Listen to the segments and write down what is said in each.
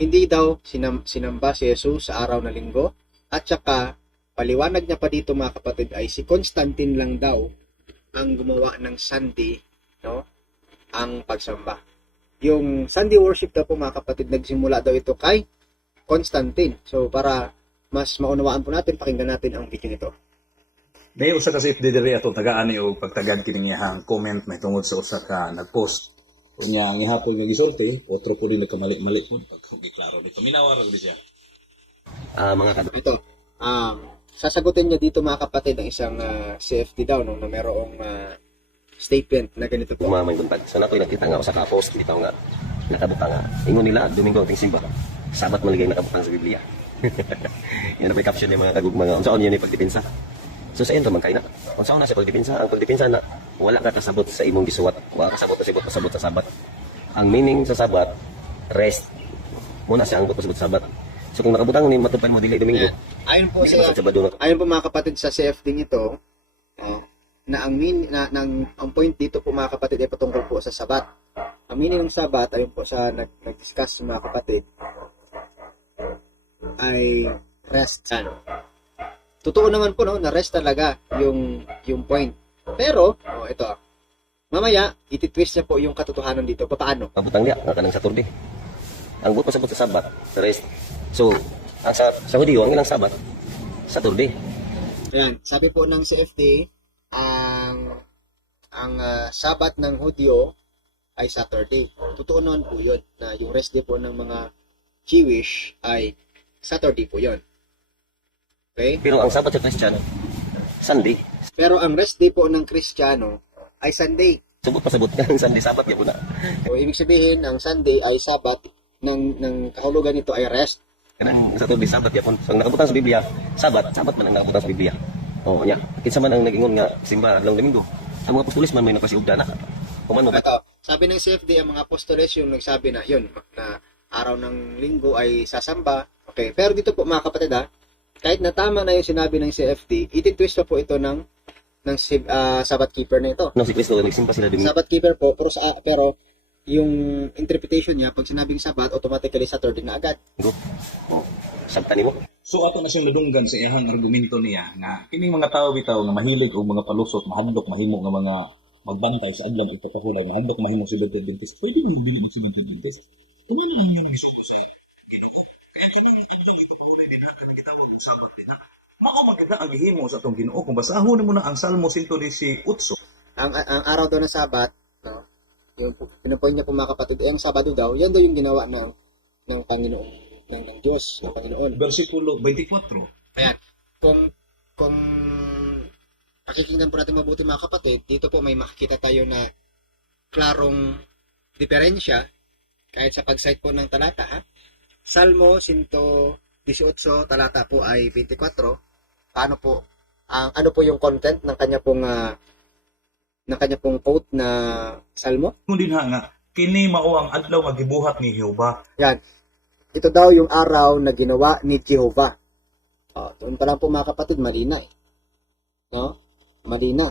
hindi daw sinamba si Jesus sa araw na linggo, at saka paliwanag niya pa dito mga kapatid ay si Constantine lang daw ang gumawa ng Sunday, no? Ang pagsamba. Yung Sunday worship daw po mga kapatid, nagsimula daw ito kay Constantine. So para mas maunawaan po natin, pakinggan natin ang video nito. May usa kasi diri atong tagaan ni og pagtagad kining iyang comment may tungod sa usa ka nagpost. Unya ang ihapon nga gisulti, otro po din nagkamali-mali po pag giklaro dito. Minawar gid siya. Mga kadok. Ito, sasagutin niya dito mga kapatid ang isang CFD daw, no, na merong statement na ganito po. Mga may buntag. So nakoy nakita nga usa ka post dito nga nakabuka nga. Ingon nila Domingo ting simba. Sabat maligay nakabutang sa Biblia. Yan ang may caption ng mga kagugma. Unsaon yun yung pagdepensa? So sa ento man kay na. Unsaon na sa pagdepensa? Ang pagdepensa na wala ka kasabot sa imong gisuwat. Wala kasabot pasabot sa sabat. Ang meaning sa sabat, rest. Muna siya ang pasabot sa sabat. So kung nakabutang ni matupad mo dili Domingo. Ayon po sa ayon po mga kapatid sa CFD nito, na ang point dito po mga kapatid ay patungkol po sa sabat. Ang meaning ng sabat, ayon po sa nag-discuss mga kapatid, ay rest. Totoo naman po, no, na rest talaga yung point. Pero ito, mamaya ititwist niya po yung katotohanan dito. Paano? Kabutang dia nga kanang Saturday. Ang buot pasabot sa sabat, sa rest. So ang sa Hudiyo ang ilang sabat Saturday. Ayan, sabi po ng CFD, ang sabat ng Hudyo ay Saturday. Totoo naman po yun, na yung rest day po ng mga Jewish ay Saturday po yun. Okay? Pero ang sabat sa Kristiyano, Sunday. Pero ang rest day po ng Kristiyano ay Sunday. Subot pasabot nga ang Sunday sabat gyud na. So, ibig sabihin, ang Sunday ay sabat, ng kahulugan nito ay rest. Kanang Saturday sabat gyapon. So ang nakabutang sa Biblia, sabat man ang nakabutang sa Biblia. Oh, nya. Kinsa man ang nag-ingon nga simba adlaw Domingo. Sa mga apostoles man may napasiugda na. Kumano ba? Ito, sabi ng CFD, ang mga apostoles yung nagsabi na yun, na araw ng linggo ay sasamba. Okay, pero dito po mga kapatid kahit na tama na yung sinabi ng CFD, ititwist pa po ito ng Sabbath keeper na ito. No, si Kristo nagsimba sila Domingo. Sabbath keeper po, pero yung interpretation niya, pag sinabing Sabbath, automatically Saturday na agad. Go. Sabta nimo. So ato na siyang nadunggan sa iyang argumento niya nga kining mga tawo bitaw nga mahilig og mga palusot, mahadlok mahimo nga mga magbantay sa adlaw ito pahulay, mahadlok mahimo si Adventist. Pwede mo dili mo si Adventist. Kumano lang yun ang isuko sa Ginoo. Kaya kung adlaw ito pahulay din ha kanang gitawag og Sabat din ha. Mao maganda ang gihimo sa atong Ginoo kung basahon mo na ang Salmo 118. Ang araw daw ng Sabat, no? Yung pinupoint niya po mga kapatid, ang Sabado daw, yan daw yung ginawa ng Panginoon, ng Diyos, ng Panginoon. Versikulo 24. Ayan, kung pakikinggan po natin mabuti mga kapatid, dito po may makikita tayo na klarong diferensya kahit sa pag-cite po ng talata. Salmo 118 talata po ay 24. Paano po ano po yung content ng kanya pong quote na salmo? Kung din nga kini mao ang adlaw nga gibuhat ni Jehova. Yan. Ito daw yung araw na ginawa ni Jehovah. Doon pa lang po mga kapatid, malina eh. No? Malina.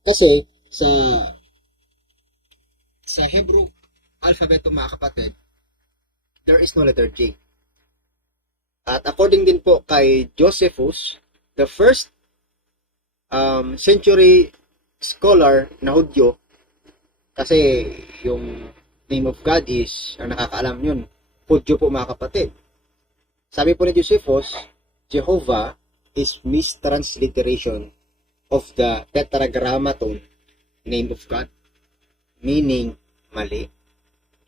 Kasi sa Hebrew alphabet mga kapatid, there is no letter J. At according din po kay Josephus, the first century scholar na Hudyo, kasi yung name of God is, ang nakakaalam yun, Hudyo po mga kapatid. Sabi po ni Josephus, Jehovah is mistransliteration of the Tetragrammaton name of God, meaning mali.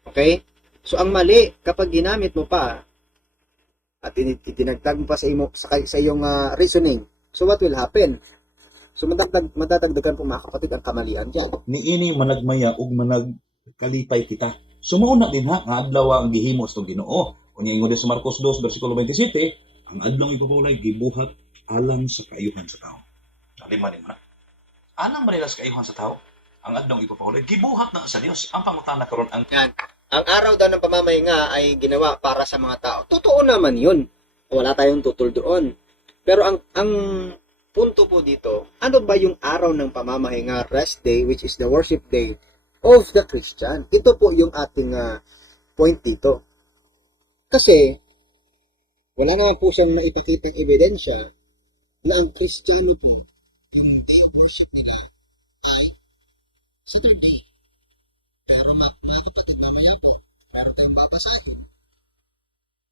Okay? So ang mali, kapag ginamit mo pa at itinagdag mo pa sa iyong reasoning, so what will happen? So madadagdagan po mga kapatid ang kamalian diyan. Niini managmaya ug managkalipay kita. Sumuuna din ha nga adlaw ang gihimo sa Ginoo. Unya ingon sa Marcos 2 bersikulo 27, ang adlaw ipapulay gibuhat alang sa kaayuhan sa tao. Lima ni mo na. Alang man nila sa kaayuhan sa tao, ang adlaw ipapulay gibuhat na sa Dios. Ang pangutana karon ang ang araw daw ng pamamahinga ay ginawa para sa mga tao. Totoo naman 'yun. Wala tayong tutol doon. Pero ang punto po dito, ano ba yung araw ng pamamahinga, rest day, which is the worship day of the Christian? Ito po yung ating point dito. Kasi, wala naman po siyang naipakitang ebidensya na ang Kristiyano po, yung day of worship nila ay Saturday. Pero mga kapatid, mamaya po, meron tayong babasahin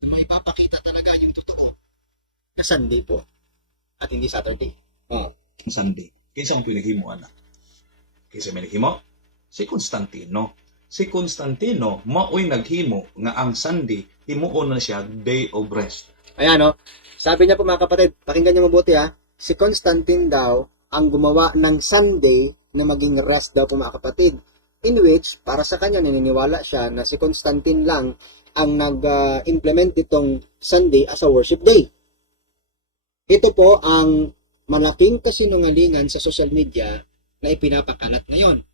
na may ipapakita talaga yung totoo na Sunday po at hindi Saturday. Sunday. Kinsa ang pinaghimo ana? Kinsa may naghimo? Si Constantino. Si Constantino maoy naghimo nga ang Sunday himuon na siya day of rest. Ayan, no? Sabi niya po mga kapatid, pakinggan niyo mabuti ha. Si Constantine daw ang gumawa ng Sunday na maging rest daw po mga kapatid. In which, para sa kanya, naniniwala siya na si Constantine lang ang nag-implement itong Sunday as a worship day. Ito po ang malaking kasinungalingan sa social media na ipinapakalat ngayon.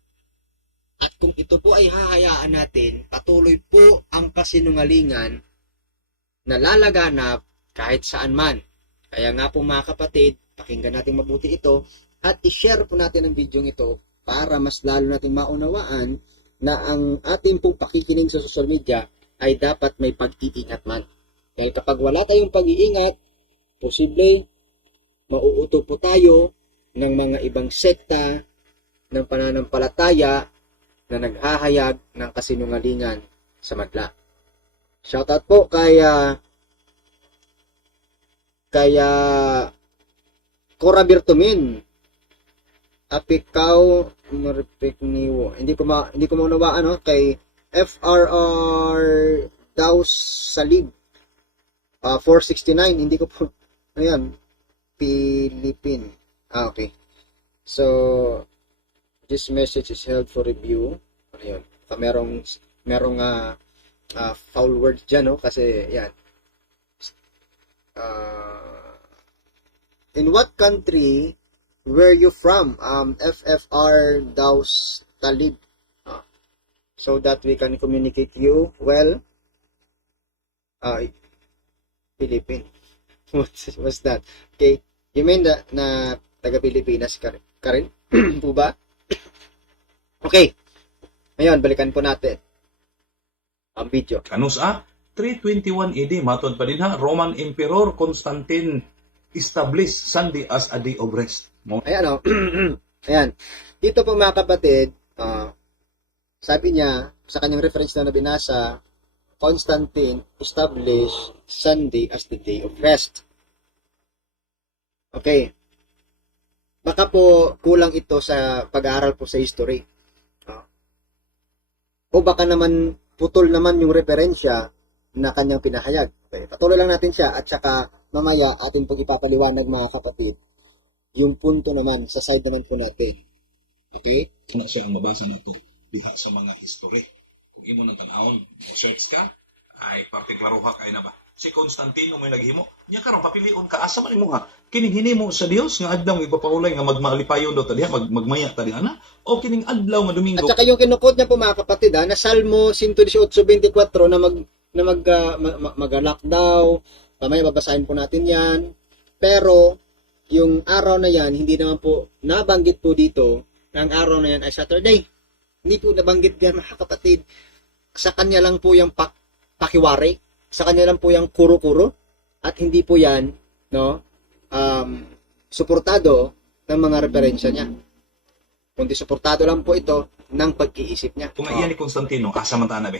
At kung ito po ay hahayaan natin, patuloy po ang kasinungalingan na lalaganap kahit saan man. Kaya nga po mga kapatid, pakinggan natin mabuti ito at i-share po natin ang video ito para mas lalo natin maunawaan na ang ating pong pakikinig sa social media ay dapat may pag-iingat man. Dahil kapag wala tayong pag-iingat, posible mauuto po tayo ng mga ibang sekta ng pananampalataya na naghahayag ng kasinungalingan sa madla. Shoutout po kaya Cora Bertomin. Apikaw maripik niwo. Hindi ko maunawaan no kay FRR Daus Salib. 469 hindi ko po ayan Philippine. Okay. So this message is held for review. Ayun. Merong foul words dyan, no? Kasi, yan. In what country were you from? FFR Daus Talib. So that we can communicate you well. Philippine. What's that? Okay. You mean na taga-Pilipinas ka rin? Po ba? Okay. Ngayon, balikan po natin ang video. Kanusa 321 AD matod pa din ha Roman Emperor Constantine established Sunday as a day of rest. Ayan o. Ayan. Dito po mga kapatid, sabi niya sa kanyang reference na nabinasa, Constantine established Sunday as the day of rest. Okay. Baka po kulang ito sa pag-aaral po sa history. O baka naman putol naman yung referensya na kanyang pinahayag. Okay. Patuloy lang natin siya at saka mamaya atin pong ipapaliwanag mga kapatid yung punto naman sa side naman po natin. Okay? Ano siya ang mabasa na ito diha sa mga history. Kung imo nang tanahon, search ka, ay partiklaruha kayo na ba? Si Constantino may naghimo. Niya karon papilion ka asa man imo nga kining hinimo sa Dios nga adlaw ipapaulay nga magmaalipayon daw tadiha magmaya tadi ana o kining adlaw nga Domingo. At saka yung kinukot niya po mga kapatid na Salmo 118:24 na mag-lockdown. Mamaya babasahin po natin 'yan. Pero yung araw na 'yan hindi naman po nabanggit po dito na ang araw na 'yan ay Saturday. Hindi po nabanggit yan mga kapatid. Sa kanya lang po yung pakiwari. Sa kanya lang po yung kuro-kuro at hindi po yan suportado ng mga referensya niya. Kundi suportado lang po ito ng pag-iisip niya. Kung iyan ni Constantino, asa man ta na be?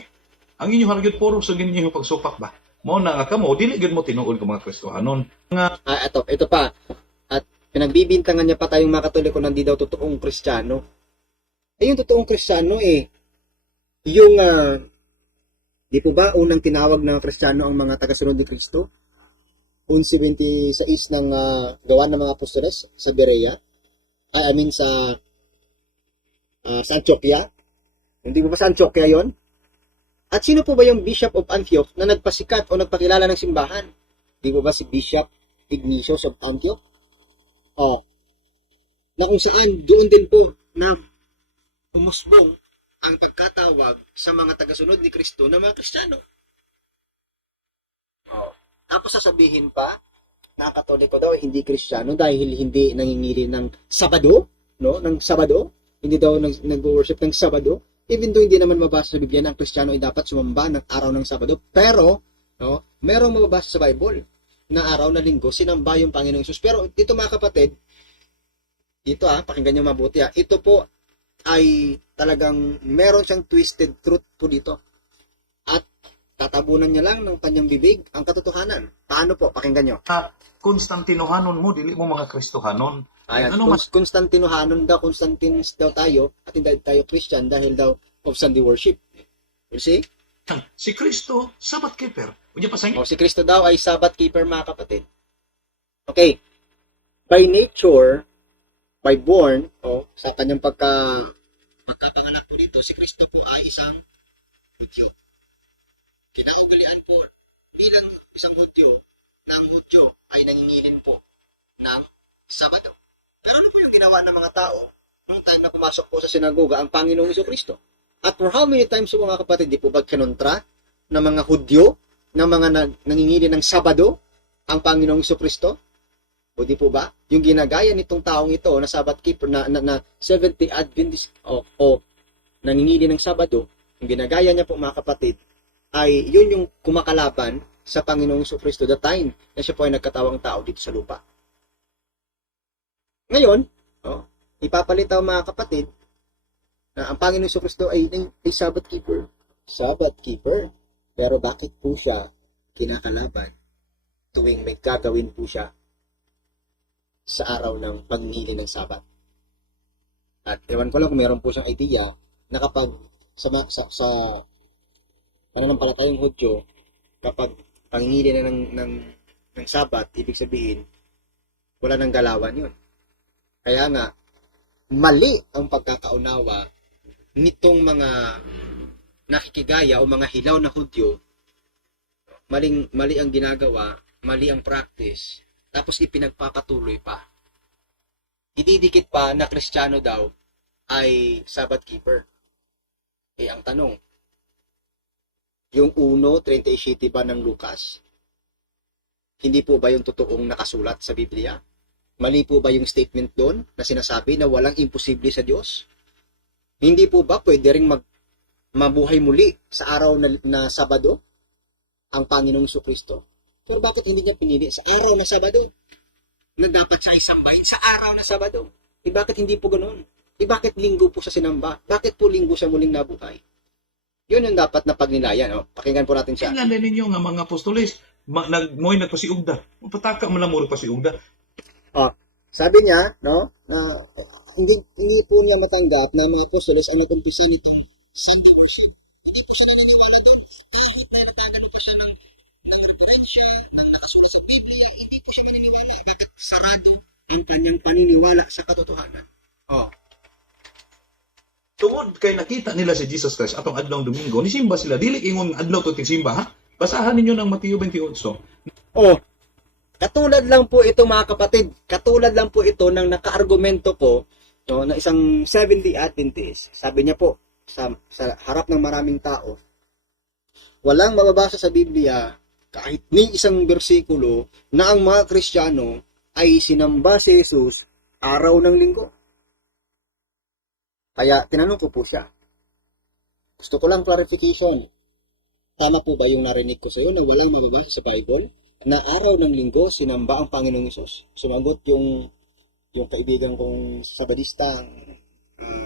Ang inyong hargyot puro sa ginyong pagsupak ba? Mao na nga kamo dili gid mo tinuod ko mga Kristohanon. Nga ito pa. At pinagbibintangan niya pa tayong mga Katoliko na hindi daw totoong Kristiyano. Yung totoong Kristiyano yung di po ba unang tinawag na Kristiyano ang mga tagasunod ni Kristo? 11:26 ng gawa ng mga apostoles sa Berea. Sa Antioquia. Hindi po ba sa Antioquia yon? At sino po ba yung Bishop of Antioch na nagpasikat o nagpakilala ng simbahan? Di po ba si Bishop Ignatius of Antioch? Na kung saan doon din po na umusbong ang pagkatawag sa mga tagasunod ni Kristo na mga Kristiyano. Tapos sasabihin pa na ang Katoliko daw hindi Kristiyano dahil hindi nangingili ng Sabado, no? Ng Sabado, hindi daw nag-worship ng Sabado. Even though hindi naman mabasa sa Biblia na ang Kristiyano ay dapat sumamba ng araw ng Sabado, pero no? Merong mababasa sa Bible na araw na linggo, sinamba yung Panginoong Isus. Pero dito mga kapatid, dito pakinggan nyo mabuti ito po ay talagang meron siyang twisted truth po dito. At tatabunan niya lang ng kanyang bibig ang katotohanan. Paano po? Pakinggan nyo. At Konstantinohanon mo, dili mo mga Kristohanon. Ayan, Ano mas Constantinohanon daw, Constantines daw tayo, at hindi tayo Christian dahil daw of Sunday worship. You see? si Kristo, Sabbath keeper. Unya pa sa O, si Kristo daw ay Sabbath keeper, mga kapatid. Okay. By nature, by born, sa kanyang pagkapanganak po dito, si Kristo po ay isang Hudyo. Kinaugalian po bilang isang Hudyo, na ang Hudyo ay nangingilin po ng Sabado. Pero ano po yung ginawa ng mga tao nung time na pumasok po sa sinagoga ang Panginoong Kristo? At for how many times po mga kapatid, di po ba kinontra ng mga Hudyo, ng mga nangingilin ng Sabado, ang Panginoong Kristo? O di po ba? Yung ginagaya nitong taong ito na Sabbath keeper, na 70 Adventist o nangingili ng Sabado, yung ginagaya niya po mga kapatid, ay yun yung kumakalaban sa Panginoong Kristo the time na siya po ay nagkatawang tao dito sa lupa. Ngayon, ipapalitaw mga kapatid, na ang Panginoong Kristo ay Sabbath keeper. Sabbath keeper. Pero bakit po siya kinakalaban tuwing may gagawin po siya sa araw ng pagngili ng Sabat? At ewan ko lang kung meron po siyang idea na kapag sa pananampalatayang Hudyo, kapag pangingili na ng Sabat, ibig sabihin, wala nang galawan yun. Kaya nga, mali ang pagkakaunawa nitong mga nakikigaya o mga hilaw na Hudyo. Mali ang ginagawa, mali ang practice, tapos ipinagpapatuloy pa. Ididikit pa na Kristiyano daw ay Sabbath keeper. Ang tanong, yung 1:37 ba ng Lucas, hindi po ba yung totoong nakasulat sa Biblia? Mali po ba yung statement doon na sinasabi na walang imposible sa Diyos? Hindi po ba pwede ring mabuhay muli sa araw na Sabado ang Panginoong Kristo? Pero bakit hindi niya pinili sa araw na Sabado na dapat siya isambahin sa araw na Sabado? Bakit hindi po ganoon? Bakit linggo po siya sinamba? Bakit po linggo siya muling nabuhay? Yun yung dapat na pagnilayan. Pakinggan po natin siya. tingnan ninyo nga mga apostoles, mo'y nagpasiugda. Mapataka man lang mo pasiugda. Sabi niya, hindi po niya matanggap na mga apostoles ang nag-umpisa nitong Sunday worship. Hindi po siya naniniwala doon. Kahit may nagkagano pa siya ng referensya, ng nakasulat sa Biblia, hindi po siya maniniwala. Bakit sarado ang kanyang paniniwala sa katotohanan? Tungod kay nakita nila si Jesus Christ atong adlong Domingo, nisimba sila. Dili ingon adlaw to simba ha. Basahan ninyo ng Mateo 28. Katulad lang po ito mga kapatid. Katulad lang po ito ng nakaargumento po na isang 70 Adventist. Sabi niya po sa harap ng maraming tao, walang mababasa sa Biblia kahit ni isang bersikulo na ang mga Kristiyano ay sinamba si Jesus araw ng linggo. Kaya tinanong ko po siya. Gusto ko lang clarification. Tama po ba yung narinig ko sa iyo na walang mababasa sa Bible na araw ng linggo sinamba ang Panginoong Hesus? Sumagot yung kaibigan kong Sabadista,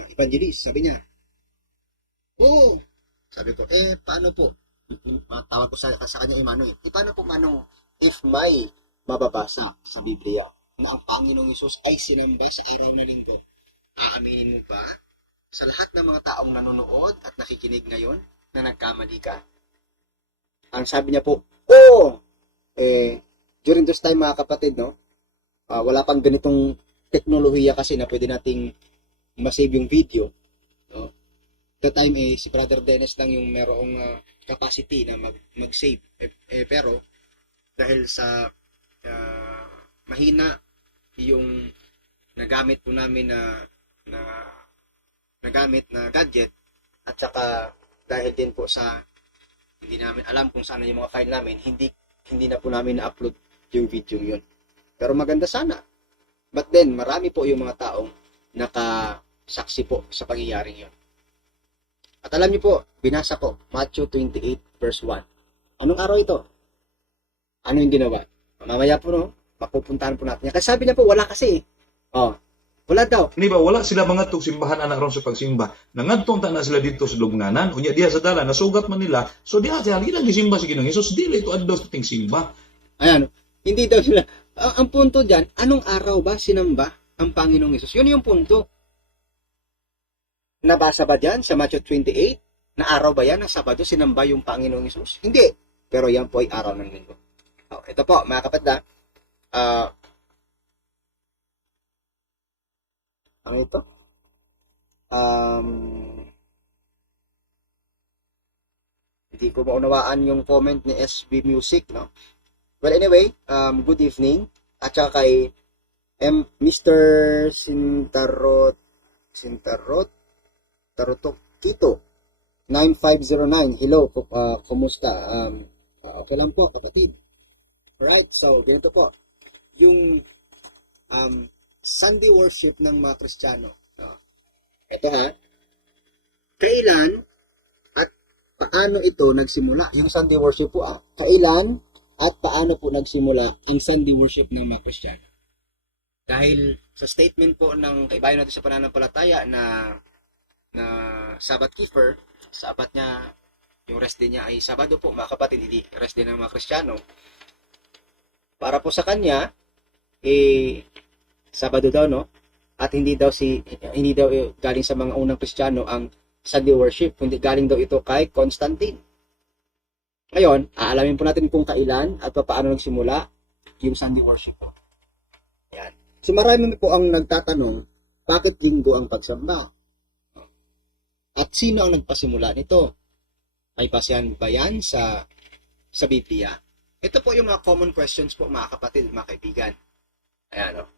evangelist, sabi niya, oo. Sabi ko, paano po? Tawag ko sa kanya, Manong, paano po, Manong, if may mababasa sa Biblia na ang Panginoong Hesus ay sinamba sa araw na linggo, aaminin mo ba sa lahat ng mga taong nanonood at nakikinig ngayon na nagkamali ka? Ang sabi niya po, during this time mga kapatid, wala pang ganitong teknolohiya kasi na pwede nating masave yung video. That time si Brother Dennis lang yung merong capacity na mag-save. Pero dahil sa mahina yung nagamit po namin na gadget, at saka dahil din po sa hindi namin alam kung saan yung mga file namin, hindi na po namin na-upload yung video yun. Pero maganda sana. But then, marami po yung mga taong nakasaksi po sa pangyayaring yun. At alam niyo po, binasa ko, Matthew 28 verse 1. Anong araw ito? Ano yung ginawa? Mamaya po, no? Mapupuntahan po natin yan. Kasi sabi niya po, wala kasi. Oh, wala daw. Di ba, wala sila mga tong simbahan anak ron sa pagsimba. Nangadtong ta na sila dito sa lubnganan. Unya diha sa dala, nasugat man nila. So diha sa halina gisimba si Ginoong Hesus, dili ito adlaw sa ting simba. Ayan, hindi daw sila. Ang punto dyan, anong araw ba sinamba ang Panginoong Hesus? Yun yung punto. Nabasa ba dyan sa Matthew 28? Na araw ba yan? Na Sabado sinamba yung Panginoong Hesus? Hindi. Pero yan po ay araw ng linggo. Oh, ito po, mga kapatid, ano ito? Hindi ko maunawaan yung comment ni SB Music, no? Well, anyway, good evening. At saka kay Mr. Tarotok Tito 9509. Hello, kumusta? Okay lang po, kapatid. Alright, so ganito po. Yung Sunday worship ng mga Kristiyano. Ito ha. Kailan at paano ito nagsimula? Yung Sunday worship po kailan at paano po nagsimula ang Sunday worship ng mga Kristiyano? Dahil sa statement po ng kaibayan natin sa pananampalataya na Sabbath keeper, Sabat niya, yung rest day niya ay Sabado po, mga kapatid, hindi rest day ng mga Kristiyano. Para po sa kanya, Sabado daw, no? At hindi daw galing sa mga unang Kristiyano ang Sunday worship, kundi galing daw ito kay Constantine. Ngayon, aalamin po natin kung kailan at paano nagsimula yung Sunday worship po. Ayan. So marami po ang nagtatanong, bakit linggo ang pagsamba? At sino ang nagpasimula nito? May basehan ba yan sa Biblia? Ito po yung mga common questions po, mga kapatid, mga kaibigan. Ayan, no?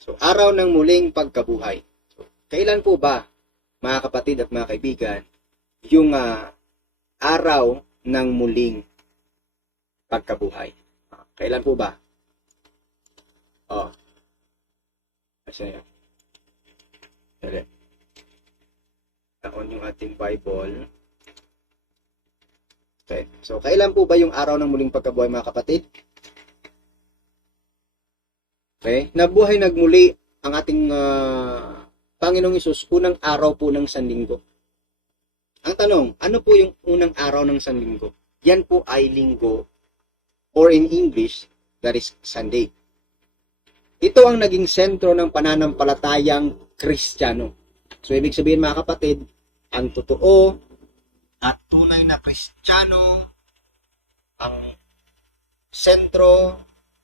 So, araw ng muling pagkabuhay. So, kailan po ba, mga kapatid at mga kaibigan, yung araw ng muling pagkabuhay? Kailan po ba? Kasi yan. On yung ating Bible. Okay. So, kailan po ba yung araw ng muling pagkabuhay, mga kapatid? Okay. Nabuhay nagmuli ang ating Panginoong Hesus unang araw po ng Sanlinggo. Ang tanong, ano po yung unang araw ng Sanlinggo? Yan po ay linggo, or in English, that is Sunday. Ito ang naging sentro ng pananampalatayang Kristiyano. So, ibig sabihin, mga kapatid, ang totoo at tunay na Kristiyano, ang sentro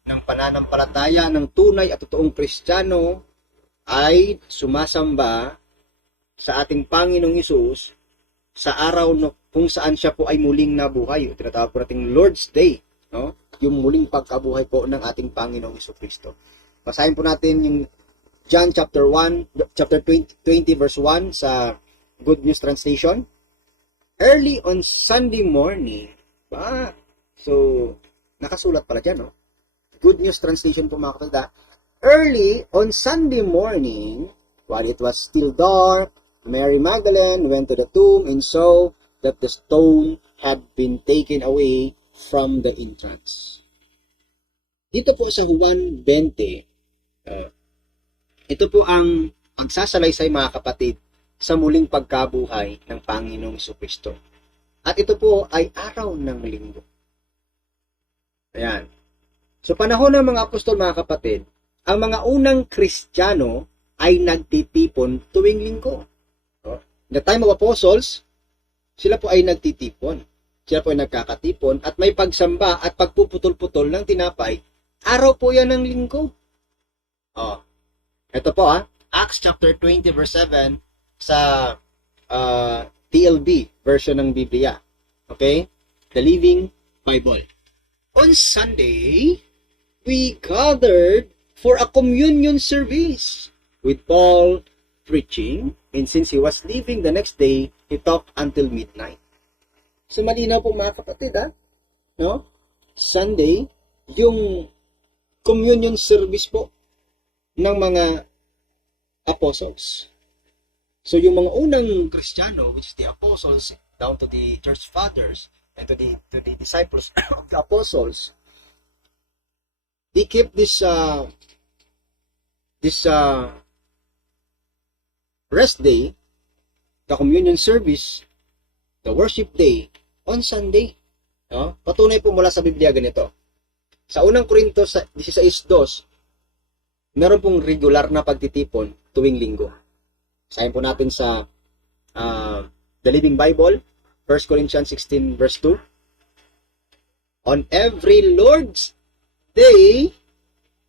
ng pananampalataya ng tunay at totoong Kristiyano ay sumasamba sa ating Panginoong Hesus sa araw kung saan siya po ay muling nabuhay. O tinatawag po nating Lord's Day, no? Yung muling pagkabuhay po ng ating Panginoong Hesukristo. Basahin po natin yung John chapter 20 verse 1 sa Good News Translation. Early on Sunday morning, so nakasulat pala dyan, no? Good News Translation po, mga kapatid. Early on Sunday morning, while it was still dark, Mary Magdalene went to the tomb and saw that the stone had been taken away from the entrance. Dito po sa Juan 20, ito po ang pagsasalaysay, mga kapatid, sa muling pagkabuhay ng Panginoong Hesukristo. At ito po ay araw ng linggo. Ayan. So, panahon ng mga apostol, mga kapatid, ang mga unang Kristiyano ay nagtitipon tuwing linggo. In the time of apostles, sila po ay nagtitipon. Sila po ay nagkakatipon at may pagsamba at pagpuputol-putol ng tinapay. Araw po yan ng linggo. Ito po Acts chapter 20 verse 7 sa TLB version ng Biblia. Okay? The Living Bible. On Sunday, we gathered for a communion service with Paul preaching, and since he was leaving the next day, he talked until midnight. So malinaw po, mga kapatid, no? Sunday, yung communion service po ng mga apostles. So yung mga unang Kristiyano, which is the apostles down to the church fathers, and to the disciples of the apostles, they keep this rest day, the communion service, the worship day on Sunday. No? Patunay po mula sa Biblia ganito. Sa unang Korinto 16:2, meron pong regular na pagtitipon tuwing linggo. Sayin po natin sa The Living Bible, 1 Corinthians 16 verse 2. On every Lord's Day,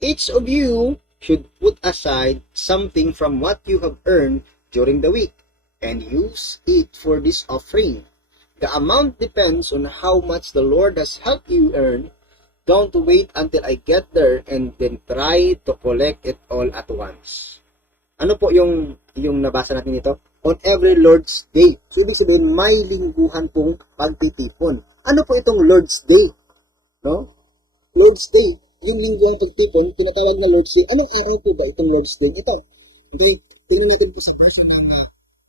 each of you should put aside something from what you have earned during the week and use it for this offering. The amount depends on how much the Lord has helped you earn. Don't wait until I get there and then try to collect it all at once. Ano po yung nabasa natin dito? On every Lord's Day. So, ibig sabihin, may lingguhan pong pagtitipon. Ano po itong Lord's Day? No? Lord's Day. Yung lingguhang pagtipon, tinatawag na Lord's Day. Anong araw po ba itong Lord's Day ito? Okay, tingnan natin po sa version ng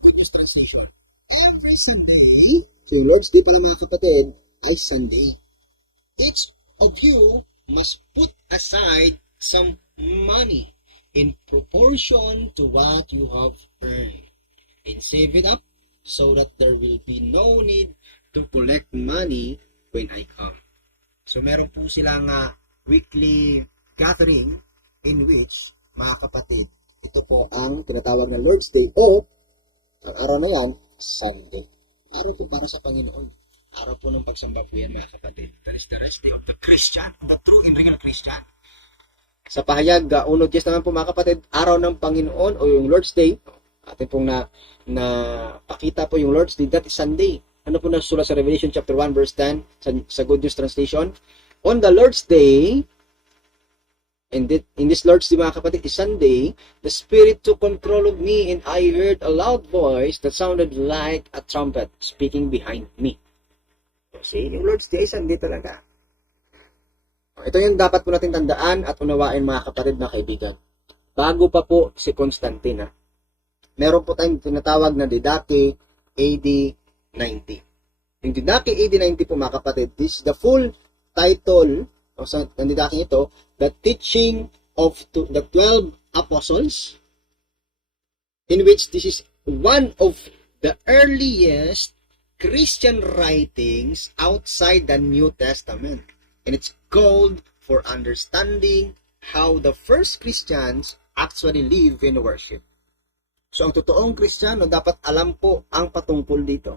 Good News Translation. Every Sunday, so yung Lord's Day pala mga kapatid, ay Sunday. Each of you must put aside some money in proportion to what you have earned and save it up so that there will be no need to collect money when I come. So meron po silang weekly gathering in which, mga kapatid, ito po ang tinatawag na Lord's Day o ang araw na yan, Sunday. Araw po para sa Panginoon. Araw po ng pagsamba po yan, mga kapatid. That is the rest day of the Christian, the true and real Christian. Sa pahayag, unod yes naman po mga kapatid, araw ng Panginoon o yung Lord's Day, atin pong pakita po yung Lord's Day, that is Sunday. Ano po nasulat sa Revelation chapter 1 verse 10 sa Good News Translation? On the Lord's Day, in this Lord's Day mga kapatid, is Sunday, the Spirit took control of me and I heard a loud voice that sounded like a trumpet speaking behind me. See, yung Lord's Day, Sunday talaga. Ito yung dapat po natin tandaan at unawain mga kapatid na kaibigan. Bago pa po si Constantine, meron po tayong tinatawag na Didache AD 90. Yung Didache AD 90 po mga kapatid, this is the full title ng Didache ito, The Teaching of the 12 Apostles, in which this is one of the earliest Christian writings outside the New Testament. And it's called for understanding how the first Christians actually live in worship. So, ang totoong Kristiyano, dapat alam po ang patungkol dito.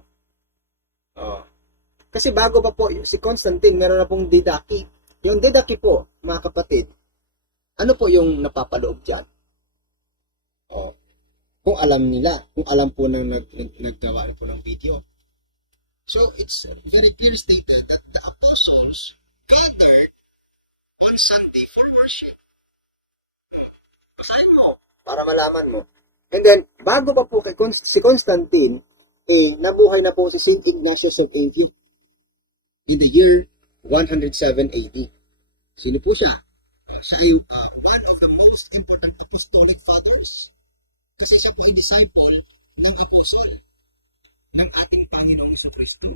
Kasi bago pa po si Constantine, meron na pong Didache. Yung Didache po, mga kapatid, ano po yung napapaloob dyan? Kung alam nila, kung alam po ng naggawa po ng video. So, it's very clear stated that the apostles gathered on Sunday for worship. Basahin mo para malaman mo. And then, bago pa po si Constantine, nabuhay na po si St. Ignatius of Antioch in the year 107 AD. Sino po siya? Siya ay one of the most important apostolic fathers. Kasi siya po ay disciple ng apostol ng ating Panginoong Jesucristo.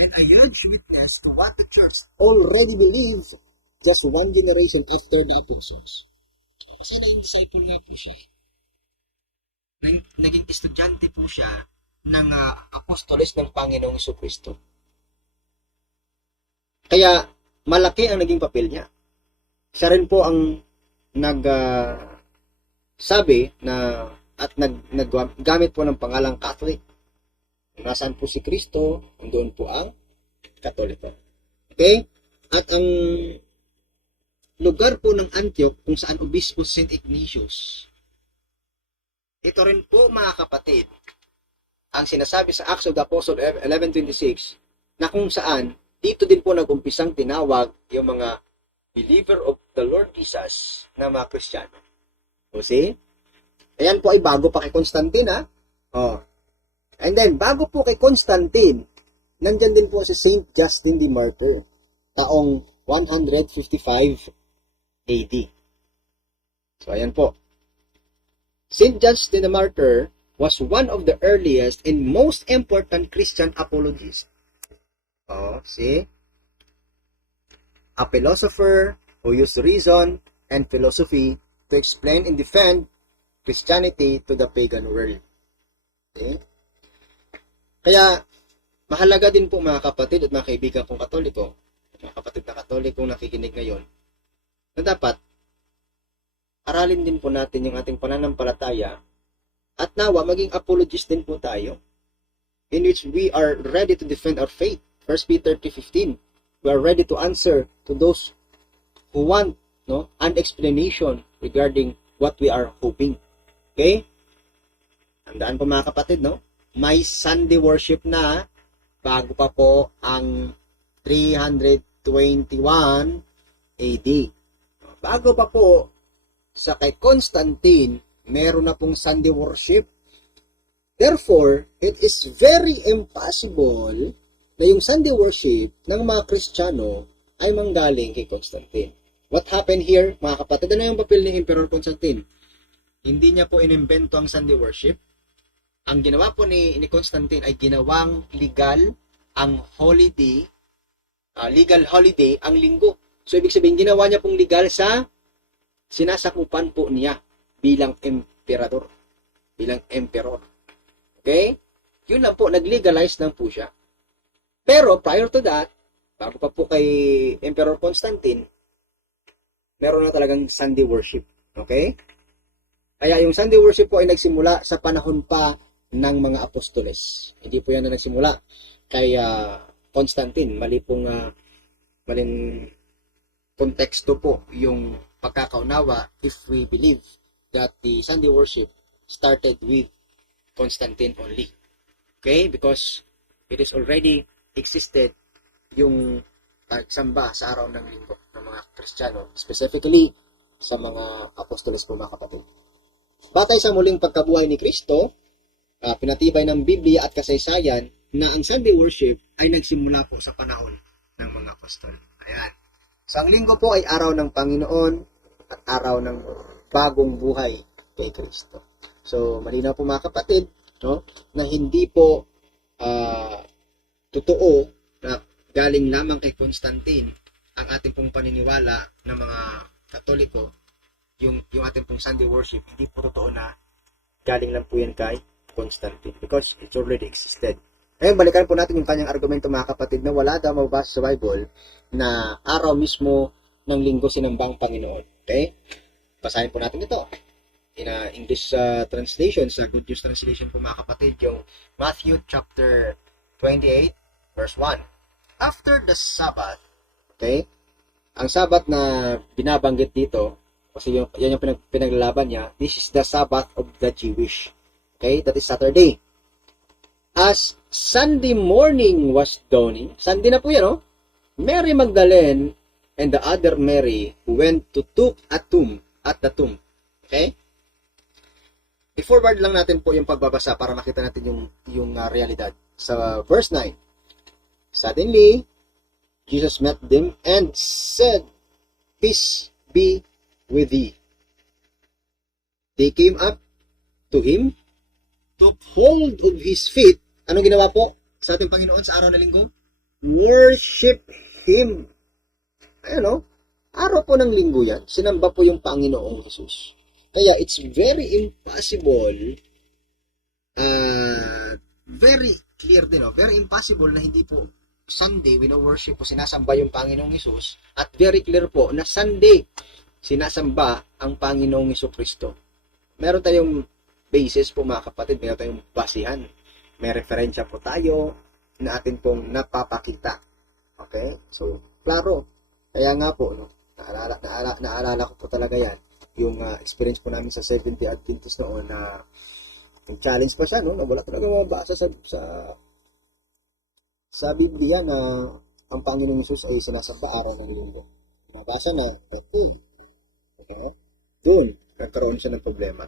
And a huge witness to what the church already believes just one generation after the apostles. Kasi naging disciple nga po siya. Naging estudyante po siya ng apostoles ng Panginoong Jesucristo. Kaya malaki ang naging papel niya. Siya rin po ang sabi na at naggamit po ng pangalang Catholic. Nasaan po si Kristo, doon po ang Katoliko. Okay? At ang lugar po ng Antioch kung saan obispo St. Ignatius. Ito rin po mga kapatid, ang sinasabi sa Acts of the Apostle 11:26 na kung saan dito din po nag-umpisang tinawag yung mga believer of the Lord Jesus na mga Kristiyano. O see? Ayan po ay bago pa kay Constantine And then, bago po kay Constantine, nandyan din po si Saint Justin the Martyr, taong 155 AD. So, ayan po. Saint Justin the Martyr was one of the earliest and most important Christian apologists. Oh, see? A philosopher who used reason and philosophy to explain and defend Christianity to the pagan world. See? Kaya, mahalaga din po mga kapatid at mga kaibigan kong Katoliko, mga kapatid na Katolikong nakikinig ngayon, na dapat aralin din po natin yung ating pananampalataya at nawa maging apologist din po tayo in which we are ready to defend our faith. 1 Peter 3:15. We are ready to answer to those who want an explanation regarding what we are hoping. Okay? Tandaan po mga kapatid, may Sunday worship na bago pa po ang 321 AD. Bago pa po sa kay Constantine, meron na pong Sunday worship. Therefore, it is very impossible na yung Sunday worship ng mga Kristiyano ay manggaling kay Constantine. What happened here, mga kapatid? Ano yung papel ni Emperor Constantine? Hindi niya po inimbento ang Sunday worship. Ang ginawa po ni Constantine ay ginawang legal ang holiday, legal holiday ang linggo. So, ibig sabihin, ginawa niya pong legal sa sinasakupan po niya bilang emperador, bilang emperor. Okay? Yun lang po, nag-legalize lang po siya. Pero prior to that, bago pa po kay Emperor Constantine, meron na talagang Sunday worship. Okay? Kaya yung Sunday worship po ay nagsimula sa panahon pa ng mga apostoles. Hindi po yan na nagsimula kay Constantine. Maling konteksto po yung pagkakaunawa if we believe that the Sunday worship started with Constantine only. Okay? Because it is already existed yung pagsamba sa araw ng linggo ng mga Kristiyano, specifically sa mga apostoles po mga kapatid. Batay sa muling pagkabuhay ni Kristo, pinatibay ng Biblia at kasaysayan na ang Sunday worship ay nagsimula po sa panahon ng mga apostol. Ayan. So, ang linggo po ay araw ng Panginoon at araw ng bagong buhay kay Kristo. So, malinaw po mga kapatid, na hindi po totoo na galing lamang kay Constantine ang ating pong paniniwala ng mga Katoliko, yung ating pong Sunday worship, hindi po totoo na galing lang po yan kay Constantine because it's already existed. Ngayon, balikan po natin yung kanyang argumento mga kapatid na wala daw mabasa sa Bible na araw mismo ng linggo sinambang Panginoon. Okay? Basahin po natin ito. In English translation, sa Good News Translation po mga kapatid, yung Matthew chapter 28, verse 1. After the Sabbath, okay, ang Sabbath na binabanggit dito, kasi yan yung pinaglalaban niya, this is the Sabbath of the Jewish. Okay, that is Saturday. As Sunday morning was dawning, Sunday na po yan, Mary Magdalene and the other Mary went to at the tomb. Okay? I-forward lang natin po yung pagbabasa para makita natin yung realidad. Sa verse 9, suddenly, Jesus met them and said, "Peace be with thee." They came up to him, took hold of his feet. Anong ginawa po sa ating Panginoon sa araw na linggo? Worship Him. Ayan araw po ng linggo yan. Sinamba po yung Panginoong Jesus. Kaya it's very impossible, very clear din, very impossible na hindi po Sunday wino-worship po sinasamba yung Panginoong Jesus, at very clear po na Sunday sinasamba ang Panginoong Jesucristo. Meron tayong basis po mga kapatid, meron tayong basihan. May referensya po tayo na atin pong napapakita. Okay? So, klaro. Kaya nga po, naalala ko po talaga yan. Yung experience po namin sa Seventh-day Adventist noon na challenge pa siya, na wala talaga mabasa sa Biblia na ang Panginoong Jesus ay sinasamba araw ng linggo. Mabasa na, okay. Doon, nagkaroon siya ng problema.